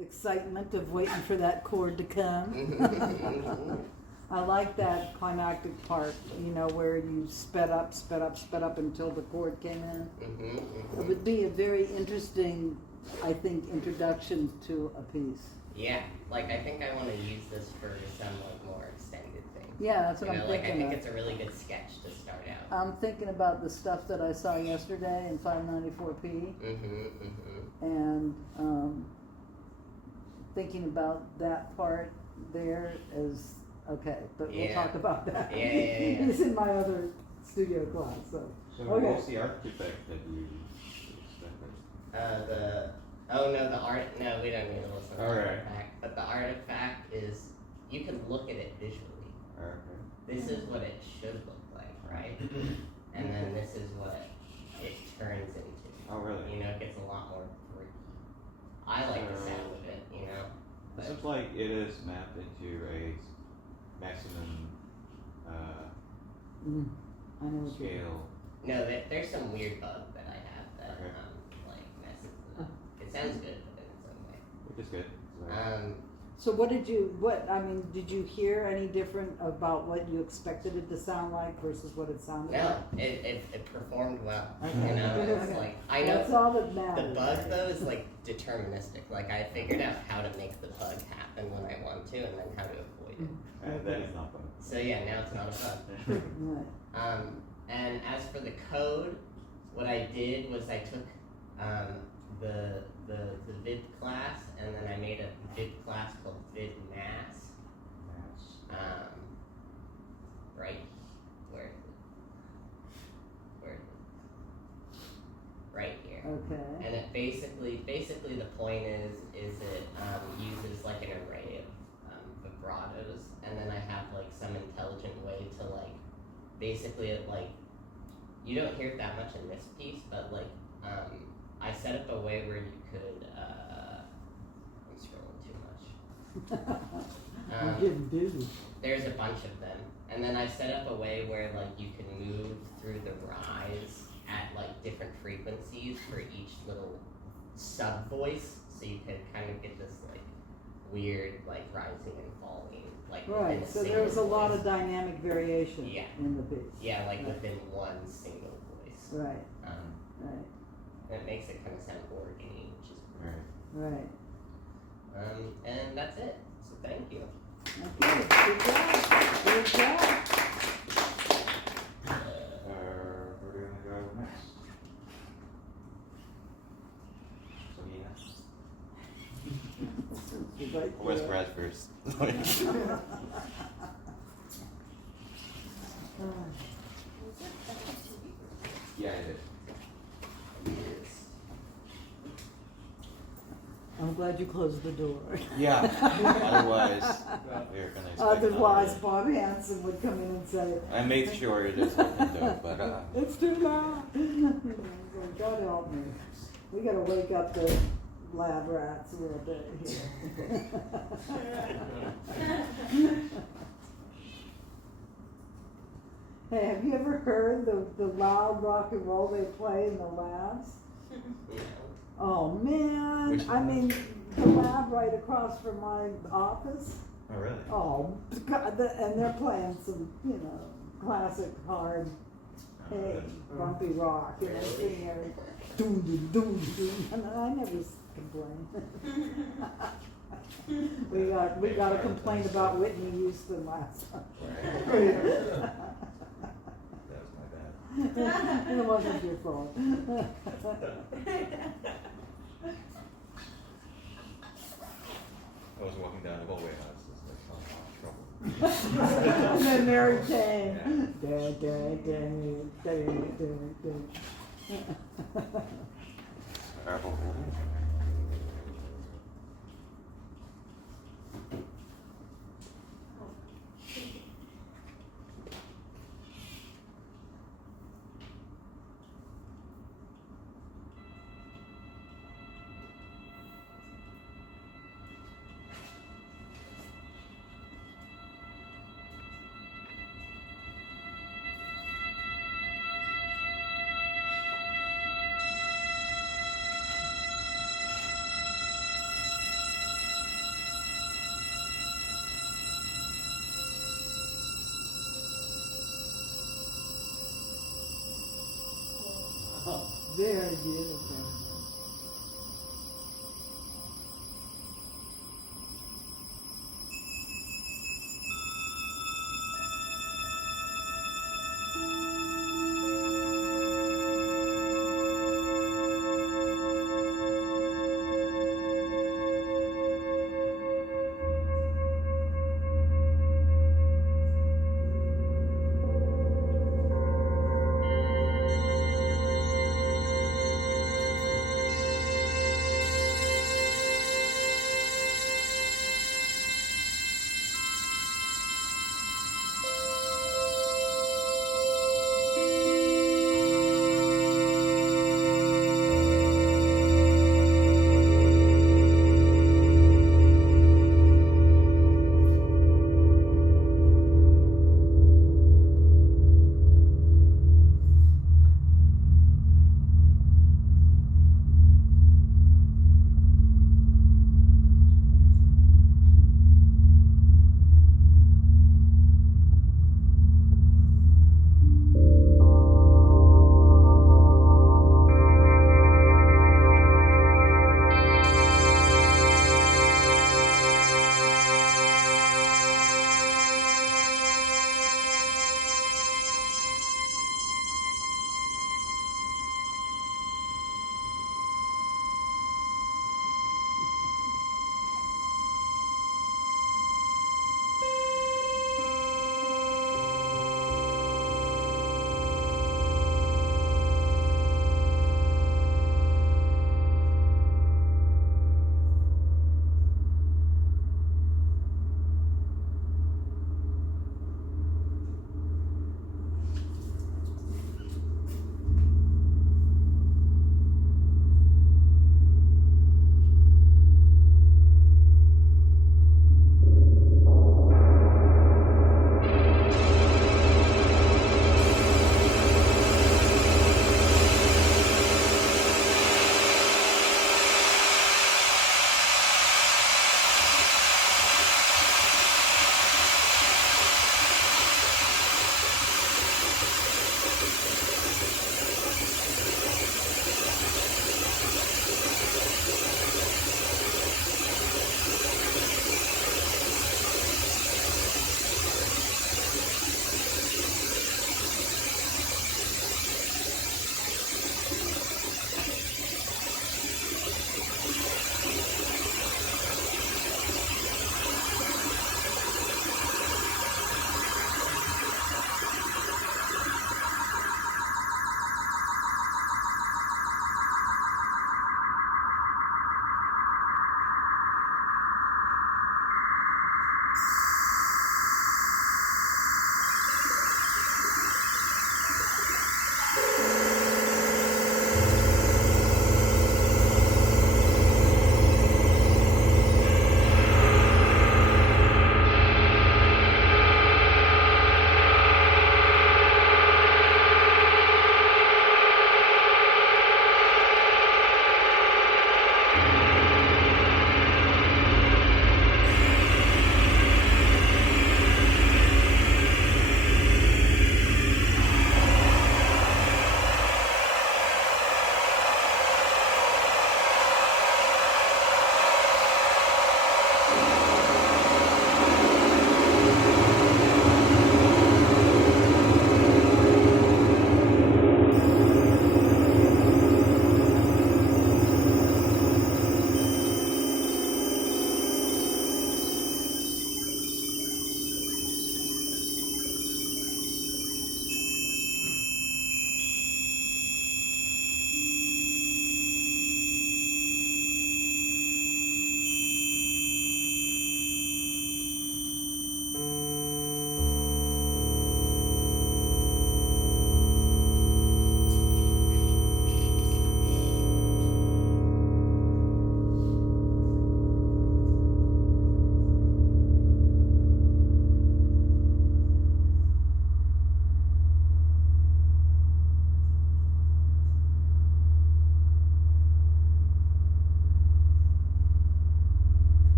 excitement of waiting for that chord to come. I like that climactic part, you know, where you sped up until the chord came in. It would be a very interesting, I think, introduction to a piece. Yeah, like I think I want to use this for some like more extended things. Yeah, that's what I'm like thinking I think of. it's a really good sketch to start out. I'm thinking about the stuff that I saw yesterday in 594p, and thinking about that part there as okay, but we'll talk about that. Yeah. It's in my other studio class, so. So Okay. what's the architect that you expected? The art. No, we don't need to listen to the Alright. artifact. But the artifact is you can look at it visually. Okay. This is what it should look like, right? And then this is what it turns into. Oh, really? You know, it gets a lot more freaky. I like the sound of it, you know. It seems like it is mapped into a maximum I know what you scale. No, there's some weird bug that I have that Okay. like messes it up. It sounds good, but in its own way. Which is good. So did you hear any different about what you expected it to sound like versus what it sounded like? No, it performed well. Okay. You know, it's Okay. like I know That's all that the matters. bug though is like deterministic. Like I figured out how to make the bug happen when I want to, and then how to avoid it. And that is not fun. So yeah, now it's not a bug. Right. And as for the code, what I did was I took the vid class, and then I made a vid class called vid mass. Right right here. Okay. And it basically the point is it uses like an array of vibratos, and then I have like some intelligent way to like basically it like you don't hear it that much in this piece, but like I set up a way where you could I'm scrolling too much. I'm getting dizzy. There's a bunch of them, and then I set up a way where like you can move through the rise at like different frequencies for each little sub voice, so you could kind of get this like weird like rising and falling like Right, so there's a lot of dynamic variation Yeah. in the piece. Yeah, like Right. within one single voice. Right, And it makes it kind of sound organy, which is Right. right. and that's it. So thank you. Okay, good job. Good job. Where do you want to go next? So yeah. Right Where's there. Brad first? Yeah, it is. I'm glad you closed the door. Yeah. Otherwise, we're gonna. expect Otherwise, another- Bob Hansen would come in and say, I made sure it is open though, but it's too loud. Like, God help me. We gotta wake up the lab rats a little bit here. Hey, have you ever heard the loud rock and roll they play in the labs? Oh man, Which I one? mean, the lab right across from my office. oh really? Oh, God, and they're playing some, classic hard, hey, bumpy rock, and they're sitting there, doom, doom, doom, doom, and I never complain. we got a complaint about Whitney Houston last time. That was my bad. It wasn't your fault. I was walking down the hallway and I was just like, oh, trouble. And then Mary came. Da, da, da, da, da, da. Terrible. Very beautiful.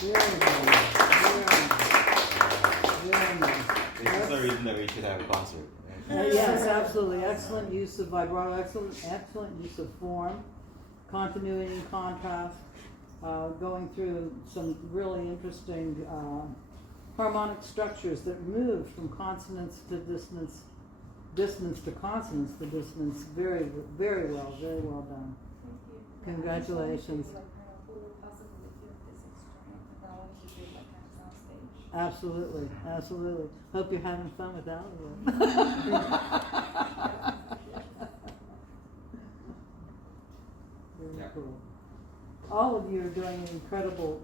Very nice. Very nice. This is the reason that we should have a concert. Right? Yes, absolutely. Excellent use of vibrato, excellent use of form, continuity and contrast, going through some really interesting harmonic structures that move from consonance to dissonance, dissonance to consonance to dissonance. Very, very well done. Thank you. Congratulations. Who would possibly give this extreme technology to do that kind of soundstage? Absolutely, absolutely. Hope you're having fun with that one. Very cool. All of you are doing an incredible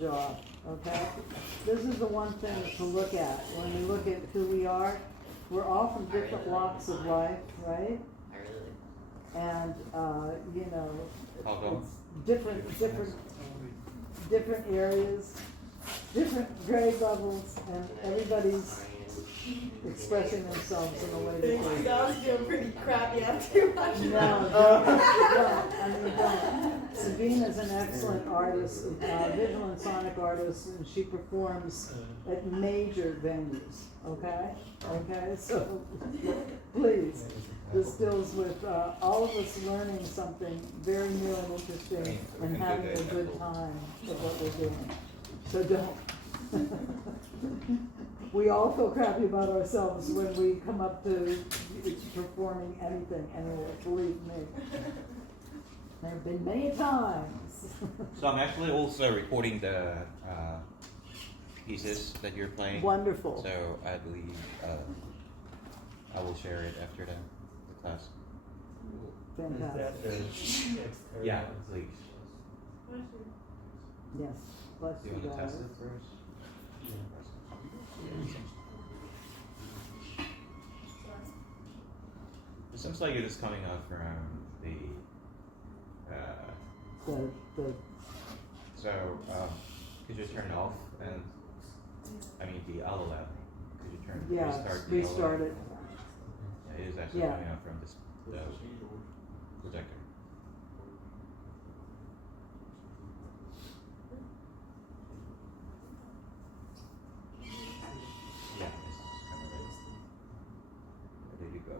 job, okay? This is the one thing to look at. When we look at who we are, we're all from different walks of life, right? I really. And, you know, How come? it's different areas, different grade levels, and everybody's expressing themselves in a way that You they... guys doing pretty crappy after much. No, don't. I mean, don't. Sabine is an excellent artist, visual and sonic artist, and she performs at major venues, okay? Okay, so please, this deals with all of us learning something very new and interesting and having a good time with what we're doing. So don't. We all feel crappy about ourselves when we come up to performing anything anywhere, believe me. There have been many times. So I'm actually also recording the pieces that you're playing. Wonderful. So I believe I will share it after the class. Fantastic. Yeah, please. Yes, bless Do you you want to guys. test it first? It seems like it is coming out from the. The So could you turn off and the auto lab? Could you turn restart it. Yeah, it is actually Yeah. coming out from this projector. Yeah, it's kind of right. There you go.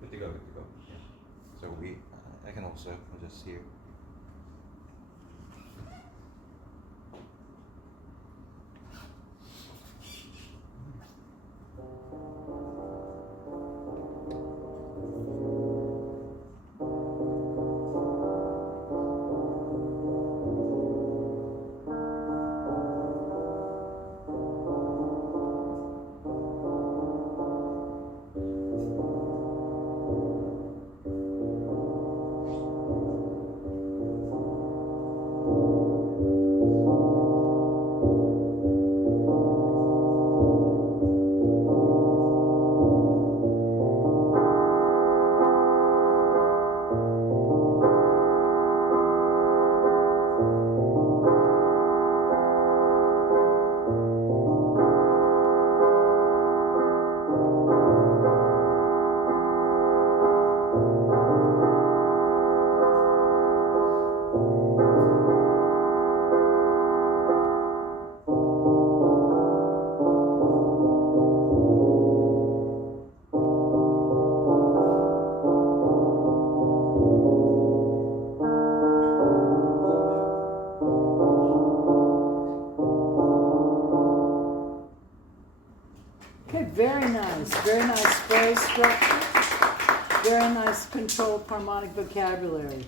Good to go. Good to go. Yeah. So I can also adjust here. Very nice phrase structure, very nice controlled harmonic vocabulary,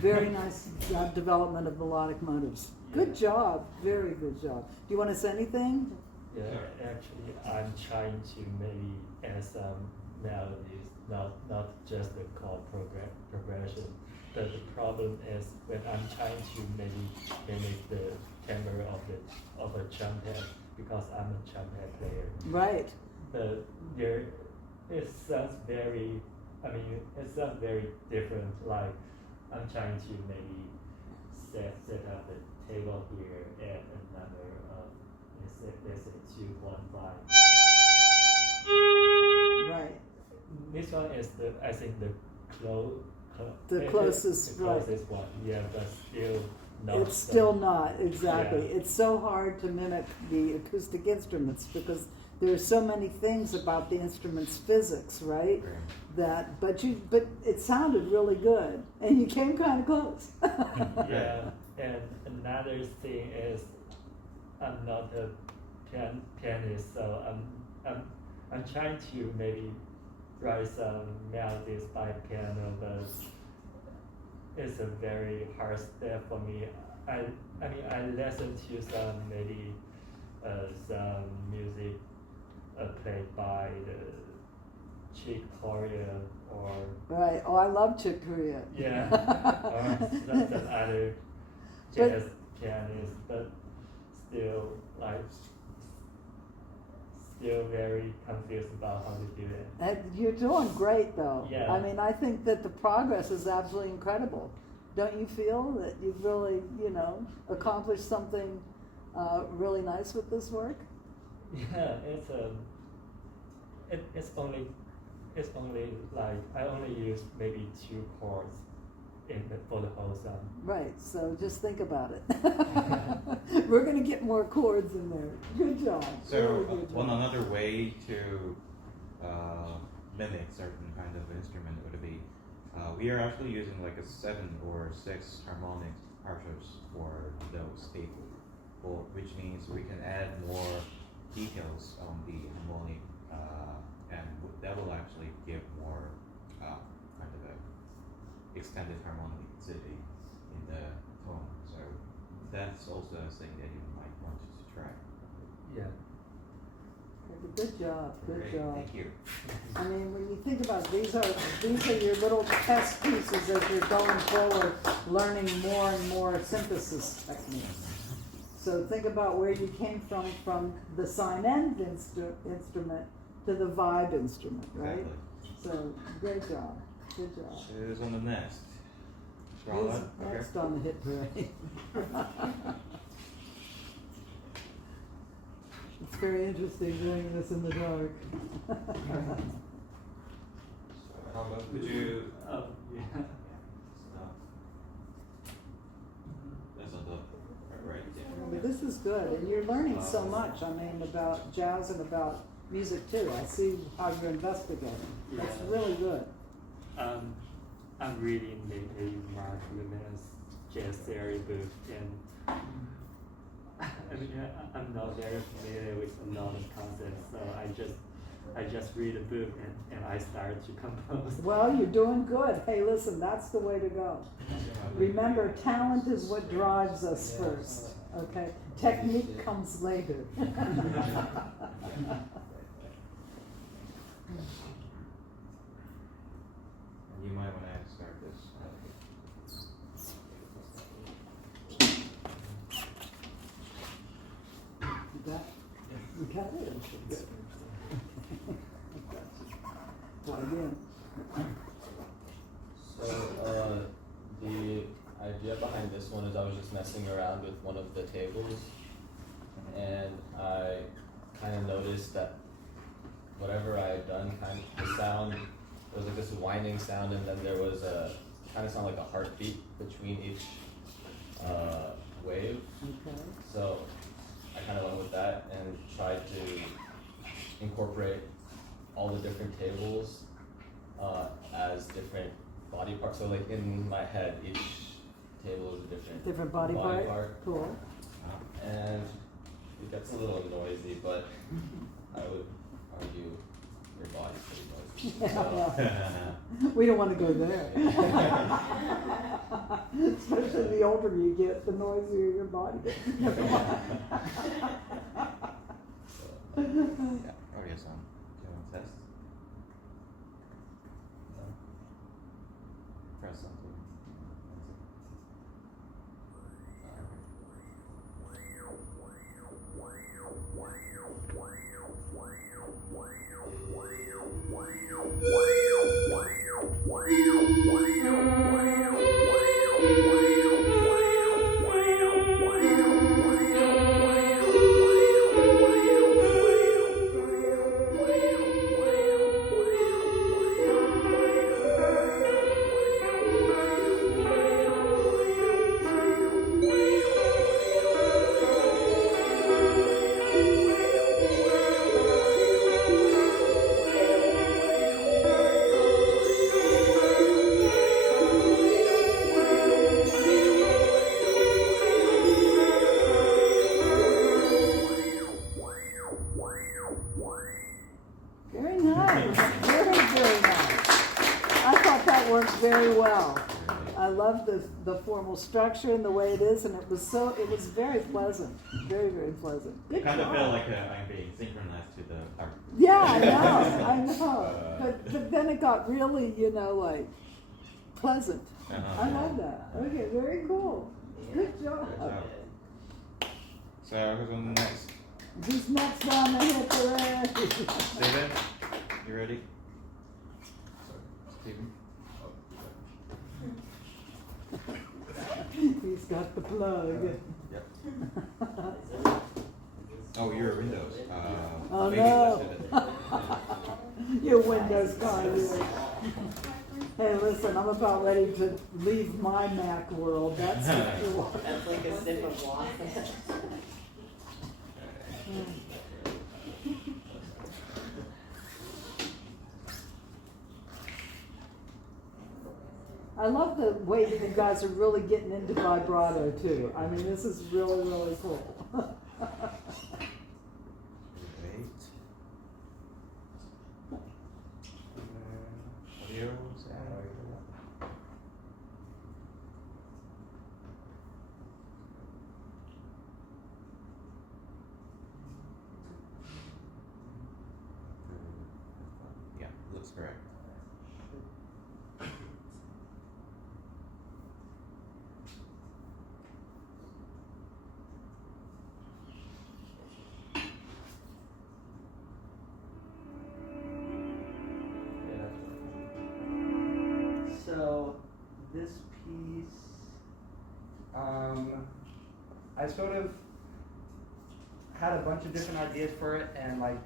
very nice development of melodic motives. Good job, very good job. Do you want to say anything? Yeah, actually, I'm trying to maybe add some melodies, not just the chord progression. But the problem is when I'm trying to maybe mimic the timbre of a trumpet, because I'm a trumpet player. Right. But it sounds very different. Like I'm trying to maybe set up the table here at a number of let's say 2.5. Right. This one is the closest The closest, the right. closest one. Yeah, but still not. It's still not, exactly. Yeah. It's so hard to mimic the acoustic instruments because there are so many things about the instrument's physics, right? That, but it sounded really good, and you came kind of close. Yeah, and another thing is I'm not a pianist, so I'm trying to maybe write some melodies by piano, but it's a very hard step for me. I mean I listen to some maybe some music played by the Chick Corea or Right. Oh, I love Chick Corea. yeah, or some other jazz pianists, but still very confused about how to do it. And you're doing great, though. Yeah. I mean, I think that the progress is absolutely incredible. Don't you feel that you've really, accomplished something really nice with this work? Yeah, it's only like I only use maybe 2 chords for the whole song. Right. So just think about it. We're gonna get more chords in there. Good job. So Really good job. another way to mimic certain kind of instrument would be we are actually using like a 7 or 6 harmonic arches for those staples, which means we can add more details on the harmonic, and that will actually give more kind of a extended harmonicity in the tone. So that's also a thing that you might want to try. Yeah. Good job. Good Great, job. thank you. I mean, when you think about it, these are your little test pieces as you're going forward, learning more and more synthesis techniques. So think about where you came from the sine end instrument to the vibe instrument, right? Exactly. So great job. Good job. Who's on the next? Who's Charlotte? next on the hit parade? It's very interesting doing this in the dark. Charlotte, could you? Yeah. That's on the right there. But this is good, and you're learning so much, I mean, about jazz and about music too. I see how you're investigating. That's Yeah. really good. I'm reading maybe Mark Lemon's jazz theory book, and I mean I'm not very familiar with a lot of concepts, so I just read a book and I start to compose. Well, you're doing good. Hey, listen, that's the way to go. Remember, talent is what drives us first, okay? Technique comes later. You might want to start this. You got it? Good. Try again. So the idea behind this one is I was just messing around with one of the tables, and I kind of noticed that whatever I had done, the sound, there was like this whining sound, and then there was a kind of sound like a heartbeat between each wave. Okay. So I kind of went with that and tried to incorporate all the different tables as different body parts. So like in my head, each table is a Different body part? Cool. And it gets a little noisy, but I would argue your body's pretty noisy. So, We don't want to go there. Especially the older you get, the noisier your body gets. Never mind. Audio sound. Do you want to test? Press something. love the formal structure and the way it is, and it was very pleasant, very, very pleasant. Good kind of job. feel like I'm being synchronized to the art. Yeah, I know. But then it got really, like, pleasant. I love that. Okay, very cool. Good job. Good job. So who's on the next? Who's next on the hit parade? Steven, you ready? Steven. He's got the plug. Yep. Oh, you're a Windows. Oh, maybe no. listed it. Your Windows guy here. Hey, listen, I'm about ready to leave my Mac world. That's for sure. That's like a sip of water. I love the way that you guys are really getting into vibrato too. I mean, this is really, really cool. Great. Audio sound. Yeah, looks correct. So this piece, I sort of had a bunch of different ideas for it and like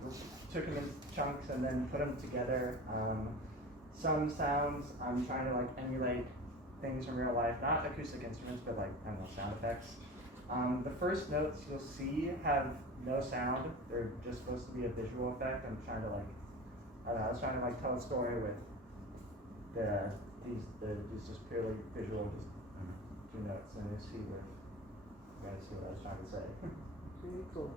took them in chunks and then put them together. Some sounds I'm trying to like emulate things from real life, not acoustic instruments, but like I don't know, sound effects. The first notes you'll see have no sound; they're just supposed to be a visual effect. I'm trying to like, I don't know, I was trying to like tell a story with these just purely visual, just two notes, and you see what I was trying to say. Very cool.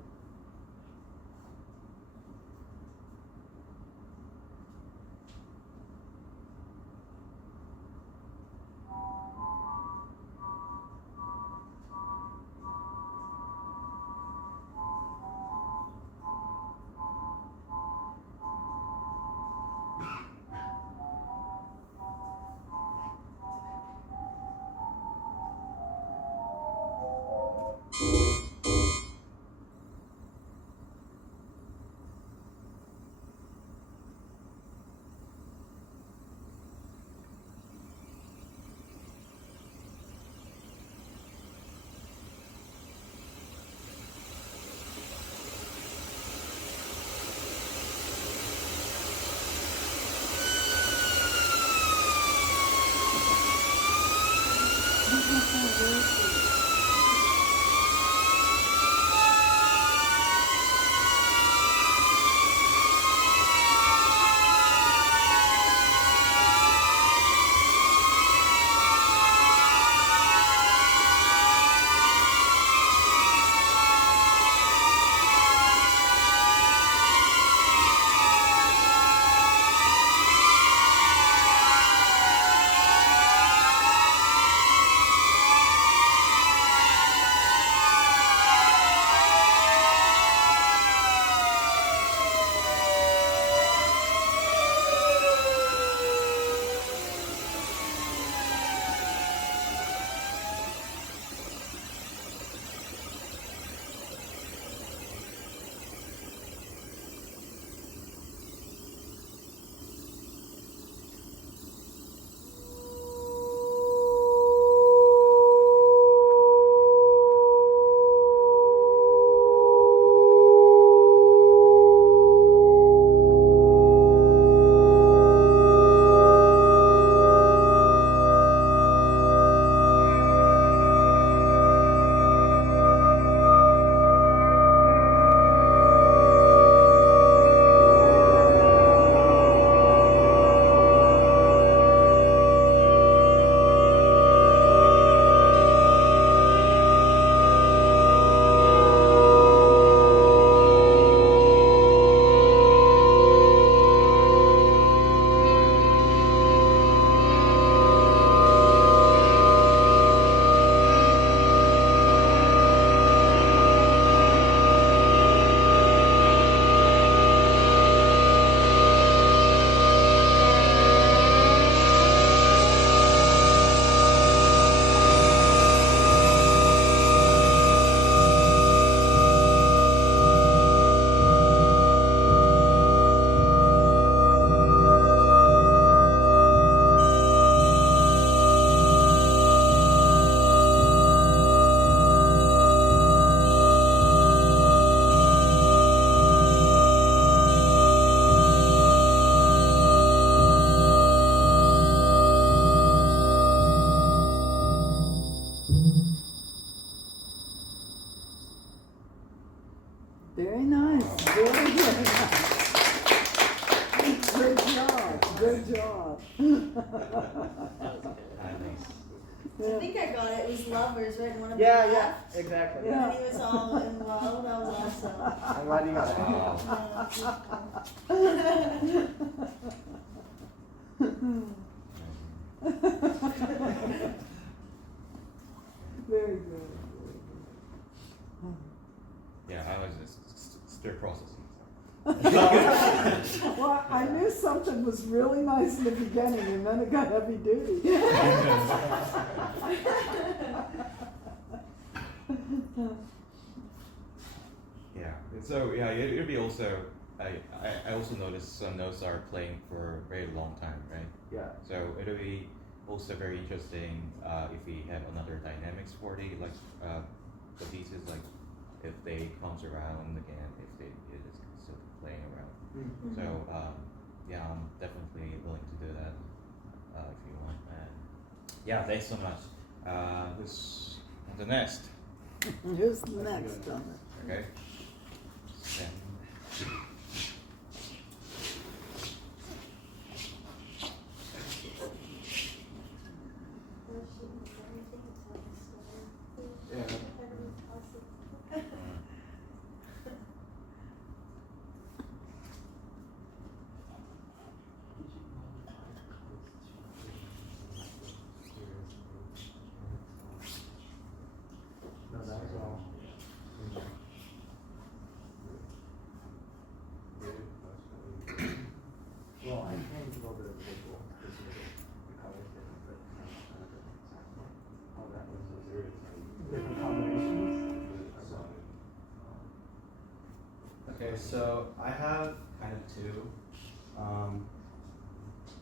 Nice. I think I got it. It was lovers, right? One of Yeah, them yeah, left. exactly. And he was all in love. That was awesome. I'm glad you got it. Very good. Yeah, I was just still processing. Well, I knew something was really nice in the beginning, and then it got heavy duty. Yeah. So yeah, it'll be also. I also noticed some notes are playing for a very long time, right? Yeah. So it'll be also very interesting if we have another dynamics for the pieces, like if they comes around again, if it is still playing around. Mm. So yeah, I'm definitely willing to do that if you want. And yeah, thanks so much. Who's on the next? Who's next on it? Okay. Then, No, that was all. Well, I changed a little bit of the visual. This is the colors different, but all that was different combinations. Okay, so I have kind of two.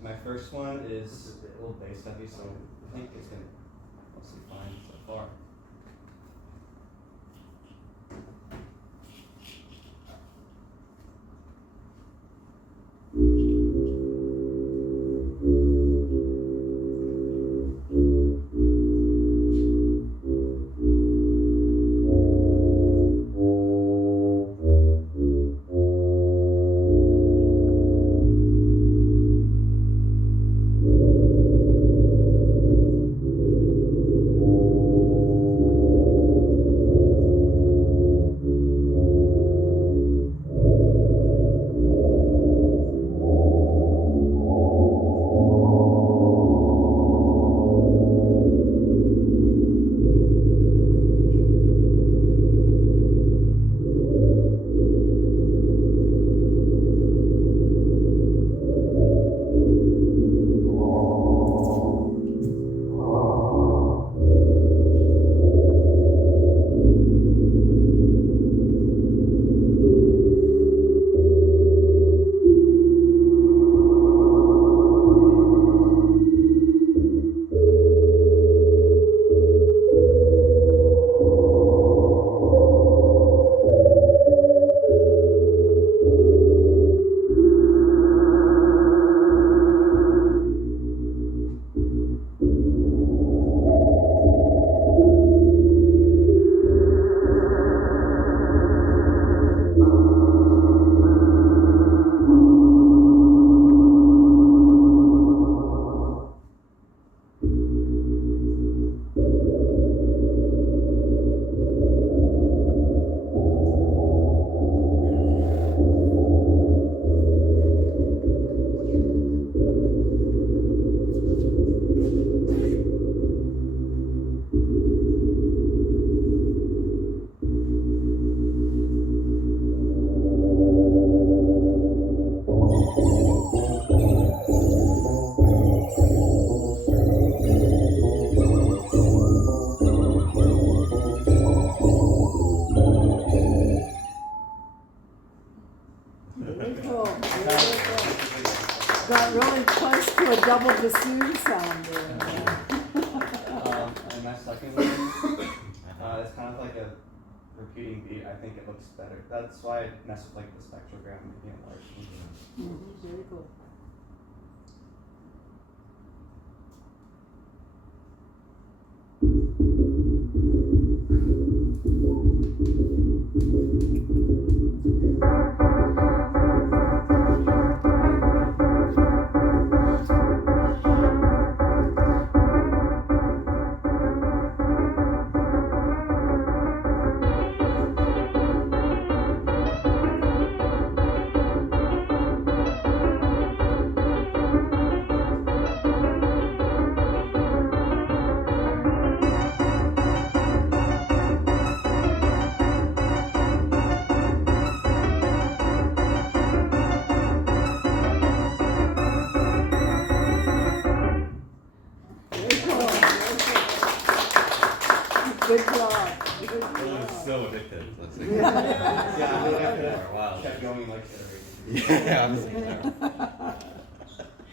My first one is a little bass heavy, so I think it's gonna mostly fine so far. Got really close to a double bassoon sound there. And my second one, it's kind of like a repeating beat. I think it looks better. That's why I mess with like the spectrogram maybe enlarged. Very cool. Good job. Good It was job. so addictive. Let's say. Yeah, I mean, I For could a while. kept going like Yeah, I'm saying that.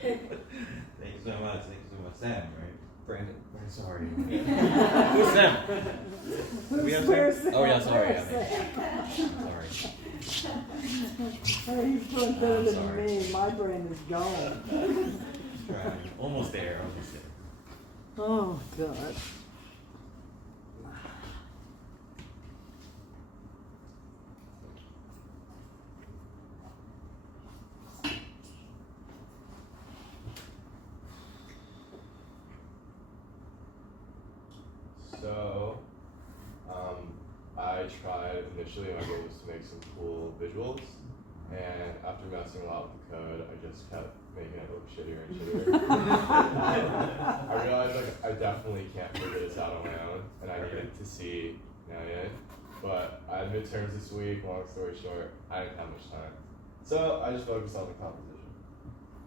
Thank you so much. Thank you so much, Sam. Right? Brandon. I'm sorry. Who's Sam? We have Where's Sam? Sam? Oh yeah, sorry. Where's Sam. Oh, he's doing better than sorry. me. My brain is going. Right. Almost there. Almost there. Oh, God. So, I tried initially, my goal was to make some cool visuals, and after messing a lot with the code, I just kept making it look shittier and shittier. I realized like I definitely can't figure this out on my own, and I needed to see Nyan. But I had midterms this week. Long story short, I didn't have much time, so I just focused on the composition.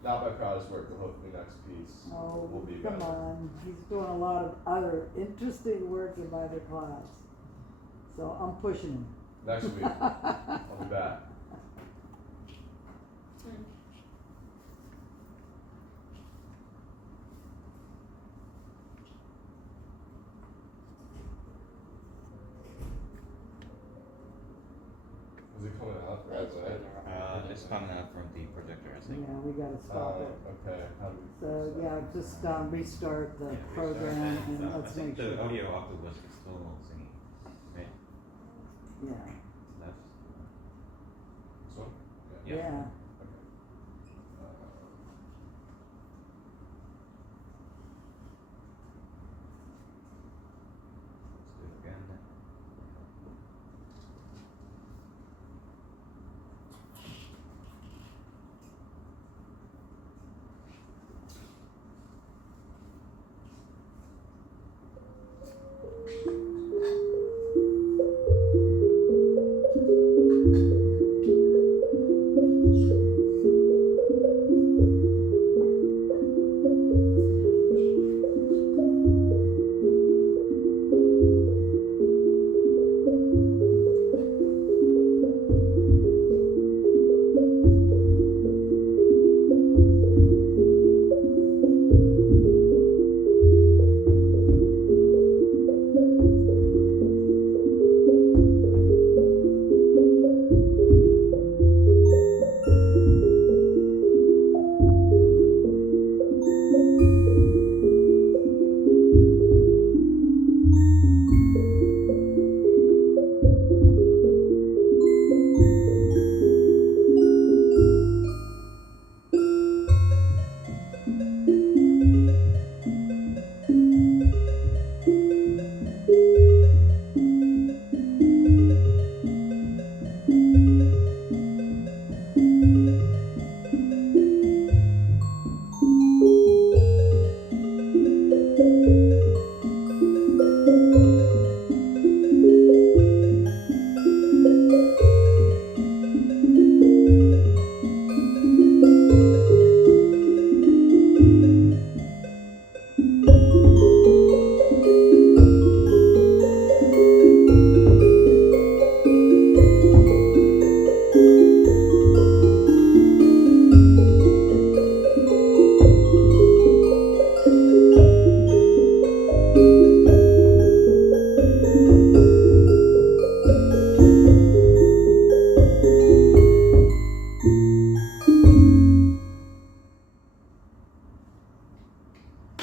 Not my proudest work, but hopefully next piece Oh, will be come better. on. He's doing a lot of other interesting work in my other class. So I'm pushing him. Next week, I'll be back. Is it coming out right away? It's coming out from the projector, I think. Yeah, we gotta stop it. Okay. How do we So, yeah, just restart the program and I let's think make sure. the audio octopus is still singing, right? Yeah, Left. This one? Yeah. yeah. Okay. Let's do it again.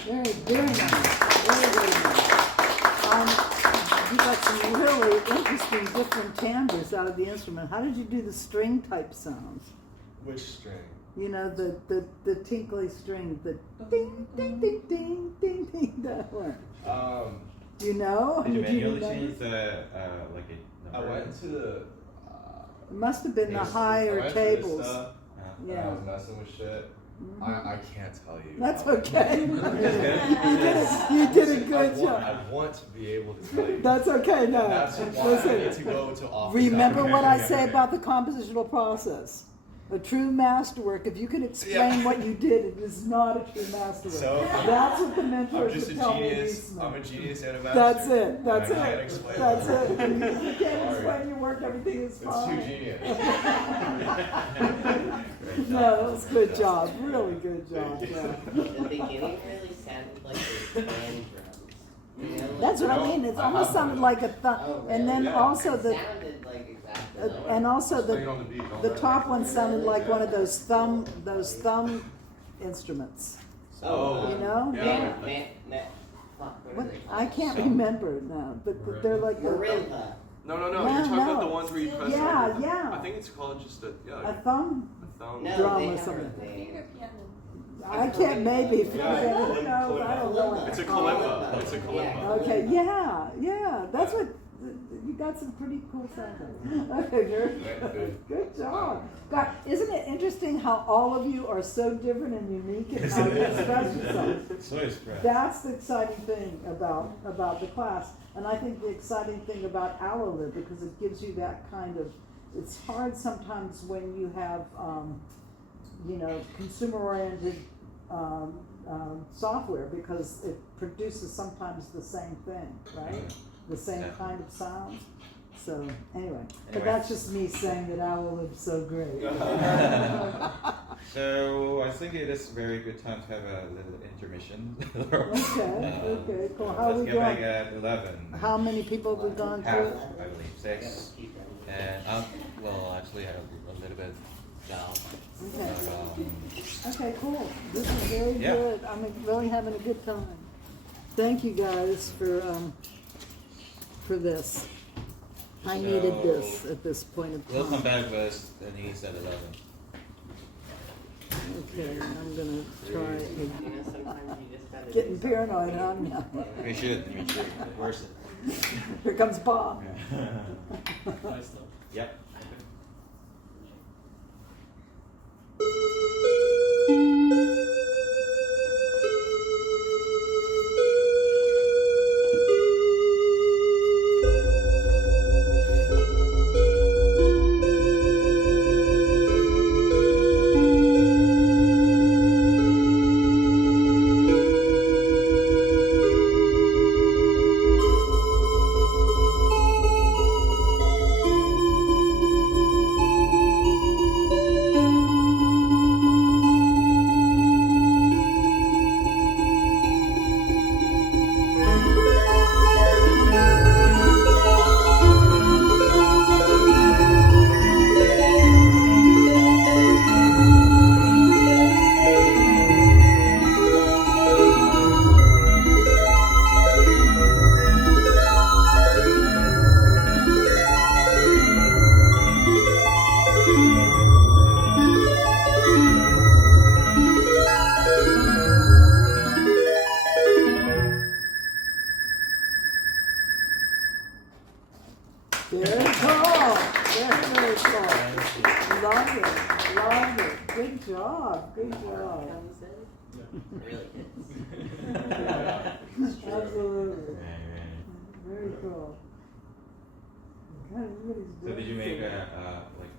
Very nice. Very, very nice. You got some really interesting different timbres out of the instrument. How did you do the string type sounds? Which string? You know, the tinkly string, the ding, ding, ding, ding, ding, ding, that one. Do you know? Did you Did manually know? change the like a I number? went into the. It must have been the I higher went to this tables. stuff, and I Yeah. was messing with shit. I can't tell you. That's okay. You It's- did a good I job. want to be able to tell you. That's okay, no. And that's why I need to Listen, go to office. remember hours. what I say about the compositional process. A true masterwork. If you can explain what you did, it is not a true masterwork. So, That's what the I'm mentors just a would tell me. genius. I'm a genius and a master. That's it. That's and I it. can't explain That's it. it. If you can't Sorry. explain your work, everything is It's fine. too genius. No, that was good job. Really good job. Yeah. The beginning really sounded like the hand drums. You know, like- That's what I mean. It's almost sounded like a thumb, Oh, really? and then Yeah. also It the sounded like exactly like and also Playing the on the beat. Don't the worry. top one sounded like one of those thumb instruments. Oh, You know? yeah. Fuck, what What? are they I called? can't remember now, but they're like the, Marimba. No, no, no. No, You're talking no. about the ones where you press Yeah, over. yeah. I think it's called just a a thumb. thumb. No, Drum they or have something. a name. Finger piano. I can't maybe. Yeah, I don't know. I don't know. what It's a it's called. kalimba. It's a kalimba. Okay, yeah. That's what you got some pretty cool sounds. Okay, very good. Good job. God, isn't it interesting how all of you are so different and unique in how you express yourselves? So expressed. That's the exciting thing about the class, and I think the exciting thing about AlloLib, because it gives you that kind of. It's hard sometimes when you have, consumer-oriented software, because it produces sometimes the same thing, right? The same kind of sounds. So anyway, but that's just me saying that AlloLib's so great. So I think it is a very good time to have a little intermission. Okay, cool. How are Let's we get going? back at 11. How many people have we gone Half, through? I believe, 6. And well, actually, I have a little bit down. Okay. But, Okay, cool. This is very Yeah. good. I'm really having a good time. Thank you guys for this. I needed this at this point of we'll come time. back with Denise at 11. Okay, I'm gonna try You and know, sometimes you just gotta getting do something. paranoid, huh? Now. We should. Worse. Here comes Bob. Yep. Very cool. Very cool. Love it. Good job. Good job. Comes in, really hits. Absolutely. Right. Very cool. God, everybody's So did you doing make so- a like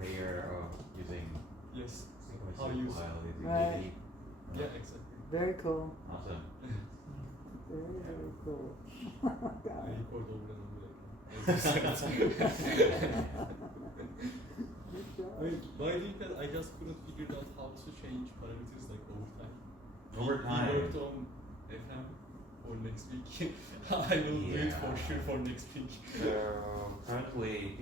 layer of using Yes. sequence How you use- file using Right. MIDI? Yeah, exactly. Very cool. Awesome. Very cool. I God. record over and over again. Good job. Why did that? I just couldn't figure out how to change parameters like over time. Over We time. worked on FM for next week. I will do it for sure for next week. So currently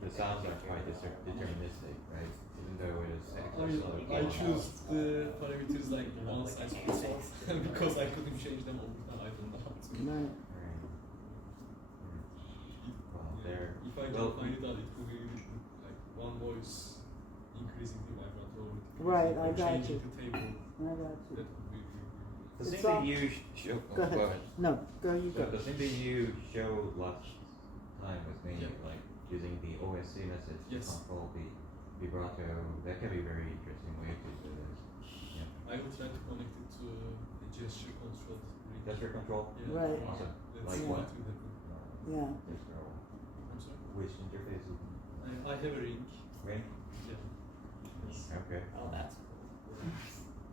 the sounds are quite deterministic, right? Even though it is I choose the parameters like once I saw source because I couldn't change them over time. I don't know how to. Right. Well, there. If I can find it out, it will be like one voice increasing the vibrato. Right, I got changing you. the table. I got you. That would be The It's thing that all- you show. Go ahead. No, go, you So go. the thing that you showed last time with me, Yeah. like using the OSC message Yes. to control the vibrato, that can be a very interesting way to do this. Yeah. I will try to connect it to a gesture control. Gesture control? Yeah. Right. Awesome. Let's Like see what? will happen. Yeah. Just I'm sorry. which interface is I have a ring. ring? Yeah. Okay. Oh, that's cool.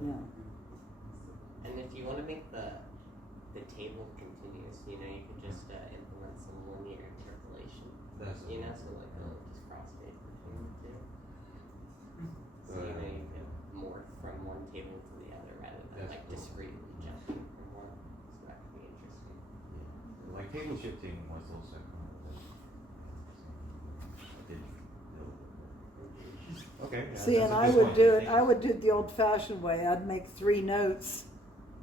Yeah. And if you want to make the table continuous, you could just implement some linear interpolation. That's So like just crossfade between the two. So you can morph from one table to the other rather than That's like cool. discretely jumping from one. So that could be interesting. Yeah. Like table shifting was also kind of okay. Yeah, See, that's and a I good would point. do it, Thank I you. would do it the old-fashioned way. I'd make 3 notes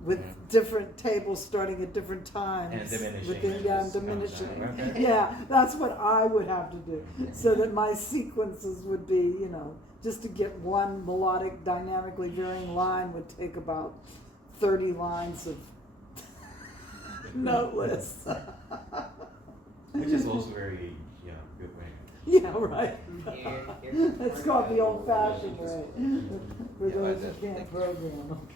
with Yeah. different tables starting at different times. And diminishing Within, it yeah, just comes diminishing. down. Okay. Yeah, that's what I would have to do. So that my sequences would be, just to get one melodic, dynamically varying line would take about 30 lines of note lists. Which is also very, good way. Yeah, right. Here's It's called the old-fashioned way, for Yeah, those who that's- can't program.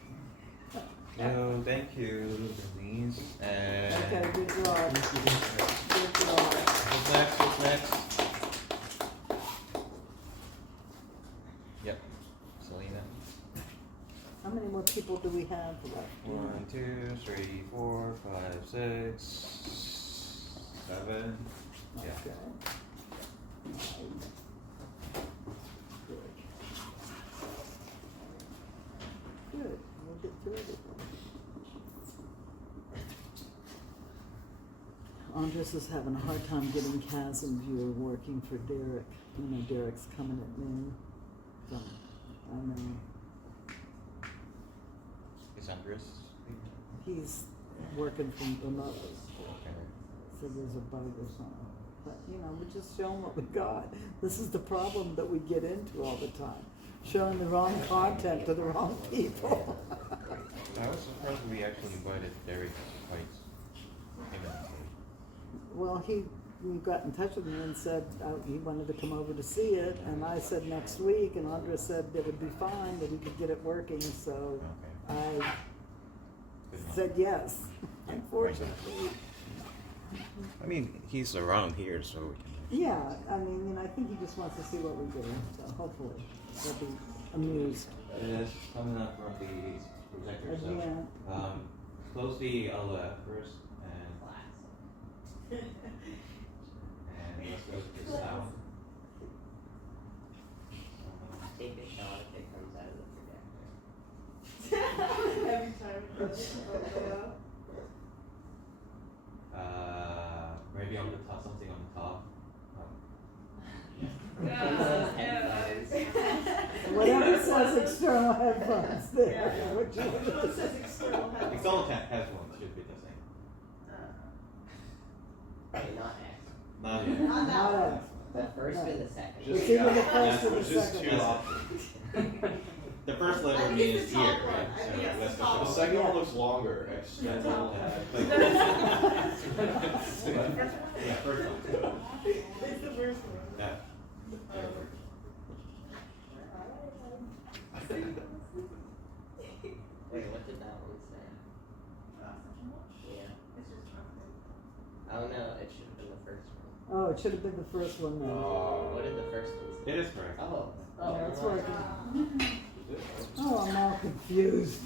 No, thank you, Denise. And Okay, good job. Good job. what's next? What's next? Yep. Selena. How many more people do we have left? 1, 2, 3, 4, 5, 6, 7. Yeah. Okay. Good. We'll get through it. Andres is having a hard time getting Chasm Viewer working for Derek. Derek's coming at noon. So, I know. Is Andres? He's working from remotely. Okay. So there's a bug or something. But, we just show them what we got. This is the problem that we get into all the time. Showing the wrong content to the wrong people. I was surprised we actually invited Derek quite imminently. Well, he got in touch with me and said he wanted to come over to see it, and I said next week, and Andres said it would be fine, that he could get it working, so Okay. I Good enough. said yes, unfortunately. I mean, he's around here, so we can. Yeah, I think he just wants to see what we do, so hopefully he'll be amused. It's coming up from the projector, so Yeah. close the LF first, and let's go to the sound. Take a shot if it comes out of the projector. Every time it goes up. Maybe on the top, something on the top. Whatever says external headphones there. What you- It says external headphones. External headphones should be the same. Hey, not X. Not yet. Not that Not one. it. The first or the second? It's either the first or the There's just second. two options. The first I letter think means it's the here, top one. right? I think it's let's the go top for The the second Yeah. one looks longer. External Yeah, first one. It's the worst one. Yeah. Wait, what did that one say? Yeah. Oh no, it should have been the first one. Oh, it should have been the first one then. What did the first one say? It is correct. Oh. Yeah, it's never working. mind. Oh, I'm all confused.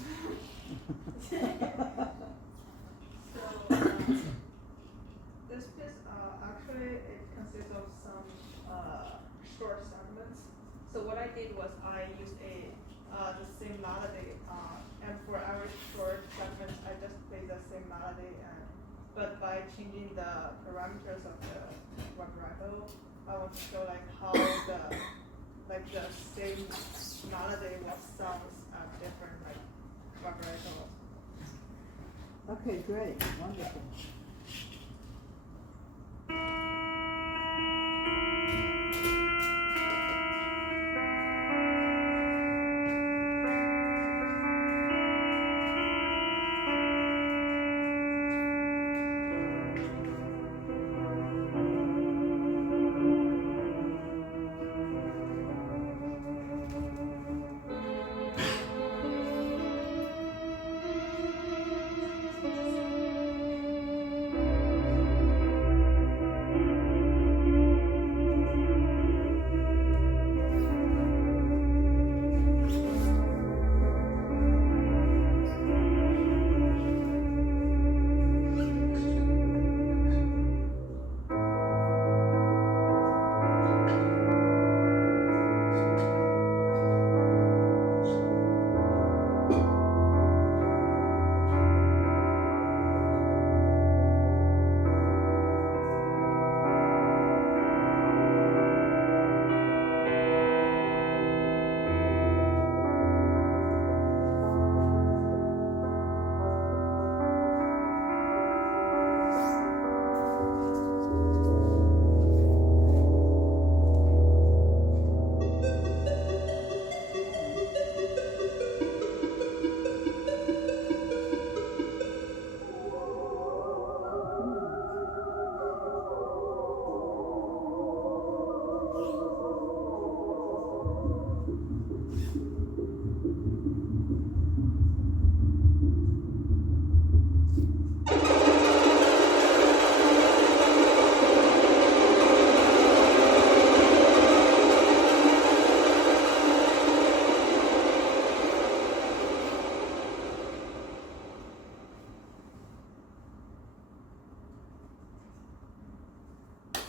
This piece, actually, it consists of some short segments. So what I did was I used the same melody, and for every short segment, I just played the same melody, but by changing the parameters of the vibrato, I want to show how the same melody what sounds at different vibrato. Okay, great, wonderful.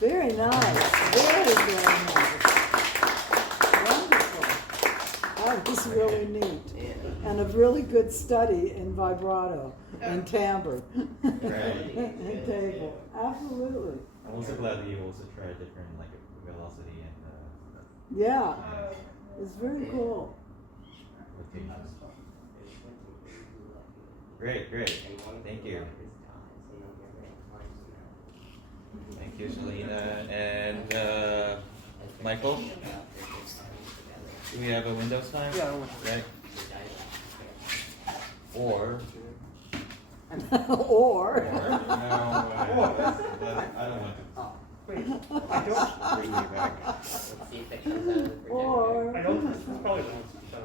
Very nice. Very, very nice. Wonderful. That was really neat. Yeah. And a really good study in vibrato and timbre Right. and table. Absolutely. I'm also glad that you also tried different like velocity and Yeah, it's very cool. rotations. Great. Thank you. Thank you, Selena. And Michael, do we have a Windows time? Yeah. Right. Or Or, no, I don't want to Wait, I don't. bring you back. Let's see if it comes out of the projector. or. I don't. This is probably won't. So,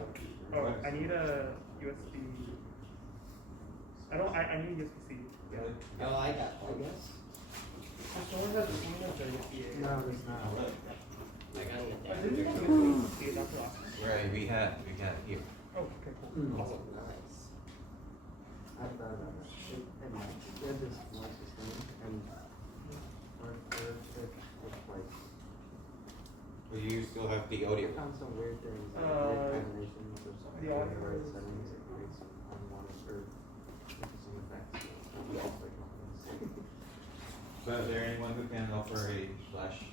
oh, I need a USB. I don't. I need a USB-C. Yeah. Oh, I got one. Someone has a USB. No, there's not. I got an I didn't adapter. know USB is after last. Right, we have here. Oh, okay, cool. Oh, Awesome. nice. I've done that. And yeah, this noise system and Well, you still have the audio. I found some weird things, like Uh, weird combinations or something. the audio Right is- settings, it creates some unwanted or interesting effects. So is there anyone who can offer a flash? Did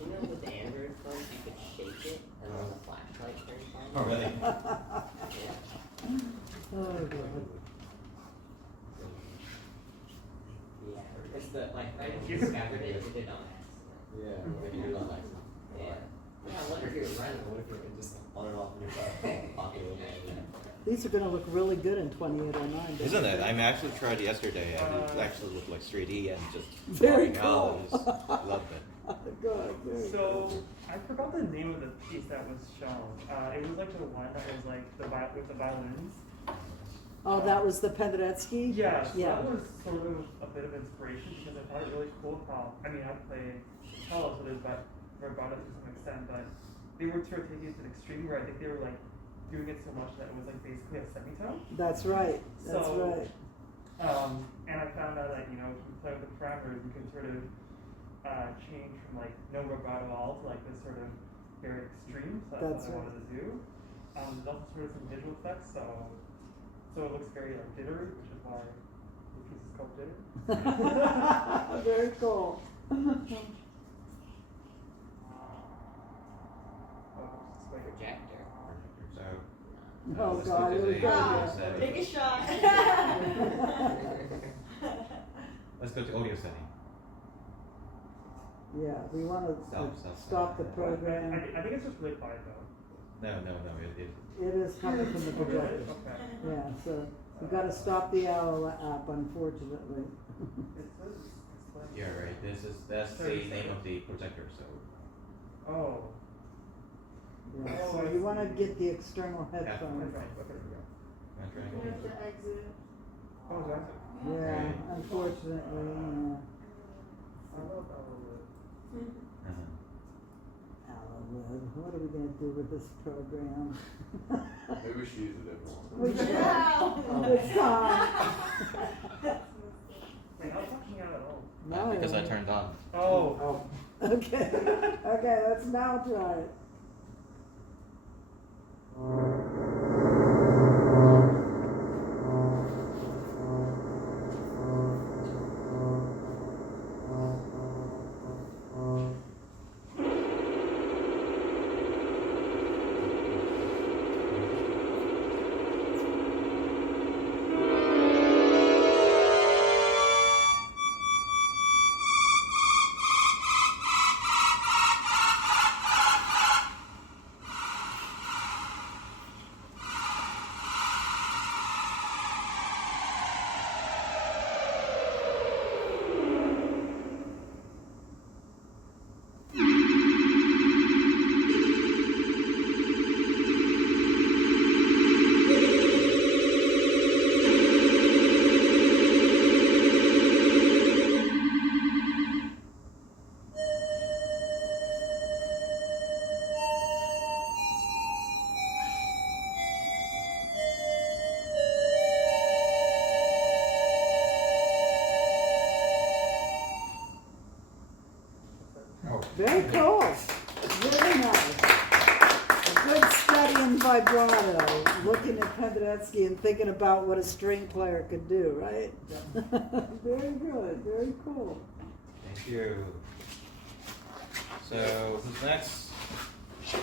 you know with the Android phones you could shake it and then the flashlight turns on? Oh, really? Yeah. Oh, God. Yeah. It's the like I discovered it, did it on accident. Yeah, like you're not like Yeah. Yeah, what if you're running? What if you're just on and off in your pocket? These are gonna look really good in 2809. Isn't it? I mean, I actually tried yesterday and it actually looked like 3D and just Very flying out. cool. I just loved it. Good, very So cool. I forgot the name of the piece that was shown. It was like the one that was like with the violins. Oh, that was the Penderecki? Yeah, so Yeah. that was sort of a bit of inspiration because I thought it really cool how, I mean, I play cello, so there's that vibrato to some extent, but they were sort of taking it to the extreme where I think they were like doing it so much that it was like basically a semitone. That's right, that's So- right. And I found out that, you know, if you play with the parameters, you can sort of change from like no vibrato at all to like this sort of very extreme, so that's That's what I right. wanted to do. There's also sort of some visual effects, so it looks very like jittery, which is why the piece is called jitter. Very cool. Projector. So, Oh, let's God, go here to we the go audio again. setting. Take a shot. Let's go to audio setting. Yeah, we wanna stop the I program. think it's just really quiet though. No, it It is coming from the projector. Okay. Yeah, so we've gotta stop the owl app, unfortunately. It says it's like. Yeah, right. That's the name of the projector. So Oh. Yeah, so you wanna get the external headphone. Okay, there we go. I'm trying You have to exit. Oh, is that? Yeah, unfortunately, yeah. I love Elwood. Allenwood, what are we gonna do with this program? Maybe we should use a different one. We should- Wow. It's time. Wait, how come out at all? No, because I turned on. Oh. Okay, okay, let's now try it. Very cool. Really nice. A good study in vibrato, looking at Penderecki and thinking about what a string player could do, right? Very good, very cool. Thank you. So who's next? Yeah,